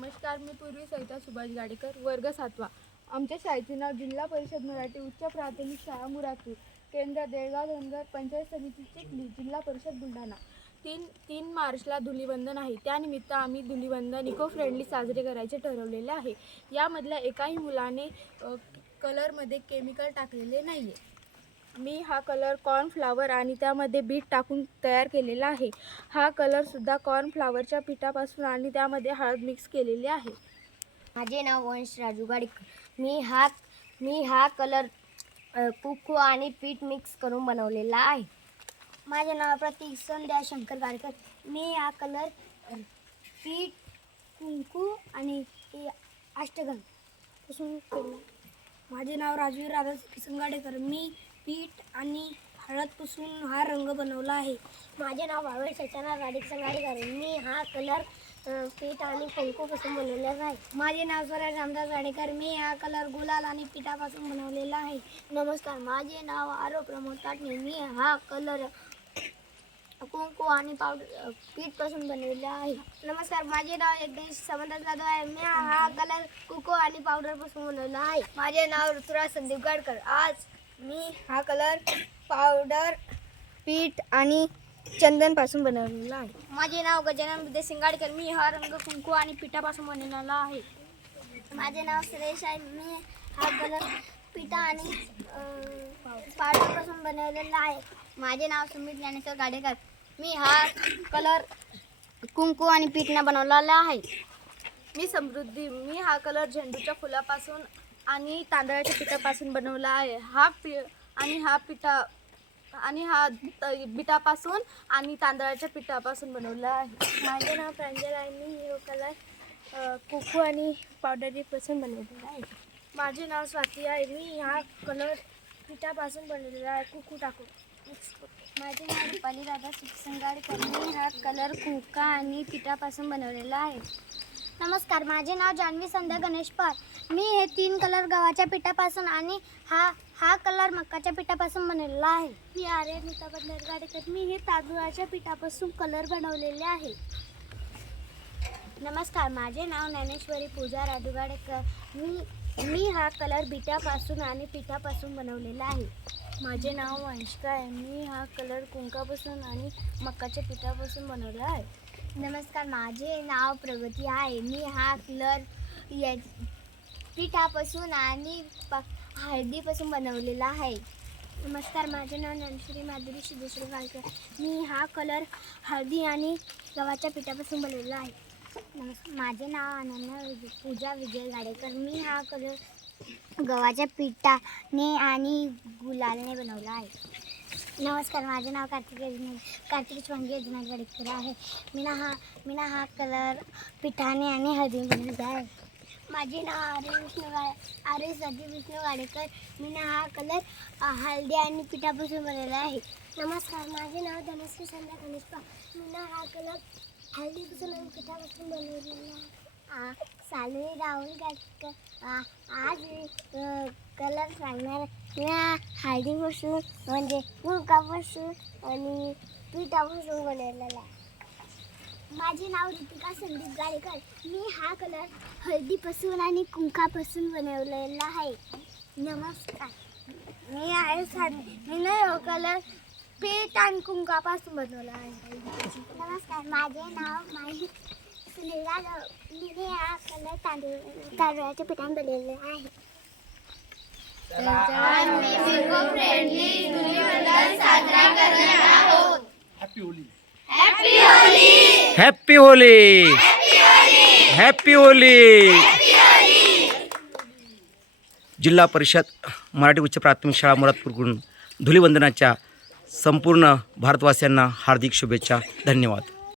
नमस्कार, मी पूर्वी सविता सुभाष गाडेकर, वर्ग 7वा। आमच्या शाळेचे नाव जिल्हा परिषद मराठी उच्च प्राथमिक शाळा मुरादपूर, केंद्र देळगाव धनगर, पंचायत समिती चिखली, जिल्हा परिषद बुलढाणा। 3 मार्चला धुलीवंदन आहे। त्यानिमित्त आम्ही धुलीवंदन इको फ्रेंडली साजरे करायचे ठरवलेले आहे। यामधल्या एकाही मुलाने कलरमध्ये केमिकल टाकलेले नाही आहे। मी हा कलर कॉर्नफ्लावर आणि त्यामध्ये बीट टाकून तयार केलेला आहे। हा कलरसुद्धा कॉर्नफ्लावरच्या पिठापासून आणि त्यामध्ये हळद मिक्स केलेली आहे। माझे नाव वंश राजू गाडीकर। मी हा कलर कुकू आणि पीठ मिक्स करून बनवलेला आहे। माझे नाव प्रतीक संध्या शंकर गाडीकर। मी हा कलर पीठ, कुंकू आणि अष्टगंध पासून केला। माझे नाव राजवीर राधा गाडीकर। मी पीठ आणि हळद पासून हा रंग बनवला आहे। माझे नाव भावेश सचना गाडीकर। मी हा कलर पीठ आणि कुंकू पासून बनवलेला आहे। माझे नाव स्वराज रामदास गाडेकर। मी हा कलर गुलाल आणि पिठापासून बनवलेला आहे। नमस्कार, माझे नाव आरव प्रमोद काटणे। मी हा कलर कुंकू आणि पावडर पीठ पासून बनवलेला आहे। नमस्कार, माझे नाव यज्ञेश समंत जाधव आहे। मी हा कलर कुंकू आणि पावडर पासून बनवलेला आहे। माझे नाव ऋतुराज संदीप गाडकर। आज मी हा कलर पावडर, पीठ आणि चंदन पासून बनवलेला आहे। माझे नाव गजानन विद्या सिंगाडकर। मी हा रंग कुंकू आणि पिठापासून बनवलेला आहे। माझे नाव सुरेश आहे। मी हा कलर पिठा आणि पावडर पासून बनवलेला आहे। माझे नाव सुमित ज्ञानेश्वर गाडेकर। मी हा कलर कुंकू आणि पीठने बनवलेला आहे। मी समृद्धी। मी हा कलर झेंडूच्या फुलापासून आणि तांदळाच्या पिठापासून बनवला आहे। हा बिटापासून आणि तांदळाच्या पिठापासून बनवला आहे। माझे नाव प्रांजल आहे। मी हा कलर कुंकू आणि पावडरीपासून बनवलेला आहे। माझे नाव स्वाती आहे। मी हा कलर पिठापासून बनवलेला आहे, कुंकू टाकून मिक्स करून। माझे नाव रुपाली राधा संगाडकर। मी हा कलर कुंका आणि पिठापासून बनवलेला आहे। नमस्कार, माझे नाव जान्हवी संध्या गणेश पाल। मी हे 3 कलर गव्हाच्या पिठापासून आणि हा कलर मक्काच्या पिठापासून बनवलेला आहे। मी आर्य नीता बंदर गाडेकर। मी हे तांदूळाच्या पिठापासून कलर बनवलेले आहे। नमस्कार, माझे नाव ज्ञानेश्वरी पूजा राजू गाडेकर। मी हा कलर बिटापासून आणि पिठापासून बनवलेला आहे। माझे नाव वंशिका आहे। मी हा कलर कुंकापासून आणि मक्काच्या पिठापासून बनवला आहे। नमस्कार, माझे नाव प्रगती आहे। मी हा कलर पिठापासून आणि हळदीपासून बनवलेला आहे। नमस्कार, माझे नाव ज्ञानेश्वरी माधुरी सिद्धेश्वर गाडकर। मी हा कलर हळदी आणि गव्हाच्या पिठापासून बनवलेला आहे। नमस्कार, माझे नाव अनन्या पूजा विजय गाडेकर। मी हा कलर गव्हाच्या पिठाने आणि गुलालने बनवला आहे। नमस्कार, माझे नाव कार्तिक शिवांगी यजनाथ गाडेकर आहे। मी हा कलर पिठाने आणि हळदीने बनवला आहे। माझे नाव आर्य सती विष्णू गाडेकर। मी हा कलर हळदी आणि पिठापासून बनवला आहे। नमस्कार, माझे नाव धनश्री संध्या गणेश पाल। मी हा कलर हळदीपासून आणि पिठापासून बनवलेला आहे। सालवी राहुल गाडकर। आज कलर सांगणार। मी हळदीपासून म्हणजे कुंकापासून आणि पिठापासून बनवलेला आहे। माझे नाव ऋतिका संदीप गाडेकर। मी हा कलर हळदीपासून आणि कुंकापासून बनवलेला आहे। नमस्कार, मी हा कलर पीठ आणि कुंकापासून बनवला आहे। नमस्कार, माझे नाव माही सुनीला। मी हा कलर तांदळाच्या पिठाने बनवलेला आहे। Happy Holy, happy Holy. जिल्हा परिषद मराठी उच्च प्राथमिक शाळा मुरादपूरकडून धुलीवंदनाच्या संपूर्ण भारतवासियांना हार्दिक शुभेच्छा। धन्यवाद।